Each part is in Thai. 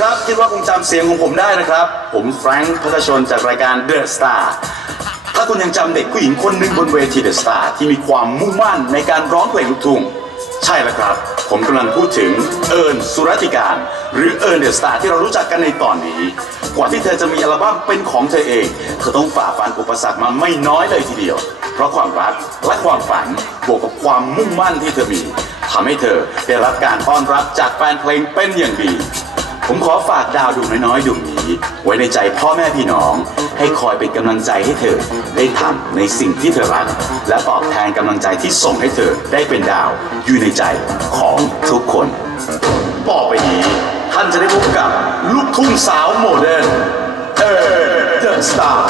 ครับคิดว่าคงจำเสียงของผมได้นะครับ ผมแฟรงค์พัทชนจากรายการ The Star ถ้าคุณยังจำเด็กผู้หญิงคนหนึ่งบนเวที The Star ที่มีความมุ่งมั่นในการร้องเพลงลูกทุ่งใช่แล้วครับ ผมกำลังพูดถึงเอิญสุรติการ หรือเอิญเดอะสตาร์ที่เรารู้จักกันในตอนนี้ กว่าที่เธอจะมีอัลบั้มเป็นของเธอเอง เธอต้องฝ่าฟันอุปสรรคมาไม่น้อยเลยทีเดียว เพราะความรักและความฝันบวกกับความมุ่งมั่นที่เธอมีทำให้เธอได้รับการต้อนรับจากแฟนเพลงเป็นอย่างดี ผมขอฝากดาวดวงน้อยๆดวงนี้ ไว้ในใจพ่อแม่พี่น้อง ให้คอยเป็นกำลังใจให้เธอ ได้ทำในสิ่งที่เธอรัก และตอบแทนกำลังใจที่ส่งให้เธอได้เป็นดาวอยู่ในใจของทุกคนต่อไปนี้ท่านจะได้พบกับลูกทุ่งสาวโมเดิร์นเออเดอะสตาร์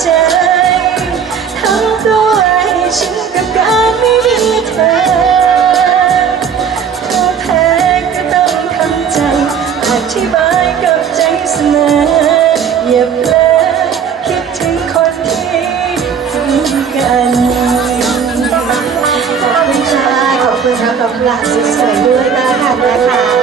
ใจทำตัวให้ชินกับการไม่มีเธอท้อแท้ก็ต้องทำใจ อธิบายกับใจเสมออย่าเพลอคิดถึงคนที่ทิ้งกันขอบคุณค่ะขอบคุณครับกับหลักสวยๆด้วยนะคะนะคะ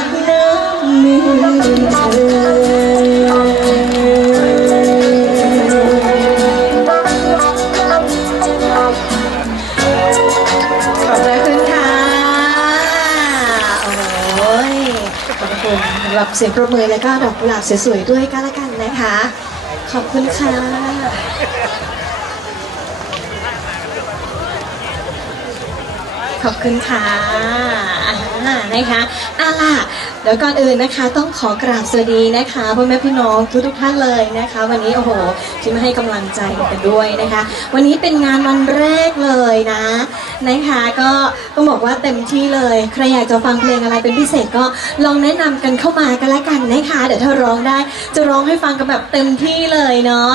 น้ำมือเธอ ขอบพระคุณค่ะ โอ้ยขอบคุณสำหรับเสียงปรบมือแล้วก็ดอกกุหลาบสวยๆด้วยกันละกันนะคะ ขอบคุณค่ะ ขอบคุณค่ะอ่านะคะเอาล่ะเดี๋ยวก่อนอื่นนะคะ ต้องขอกราบสวัสดีนะคะพ่อแม่พี่น้องทุกทุกท่านเลยนะคะ วันนี้โอ้โหที่มาให้กำลังใจกันด้วยนะคะ วันนี้เป็นงานวันแรกเลยนะนะคะก็ต้องบอกว่าเต็มที่เลยใครอยากจะฟังเพลงอะไรเป็นพิเศษก็ลองแนะนำกันเข้ามากันละกันนะคะเดี๋ยวถ้าร้องได้จะร้องให้ฟังกันแบบเต็มที่เลยเนาะ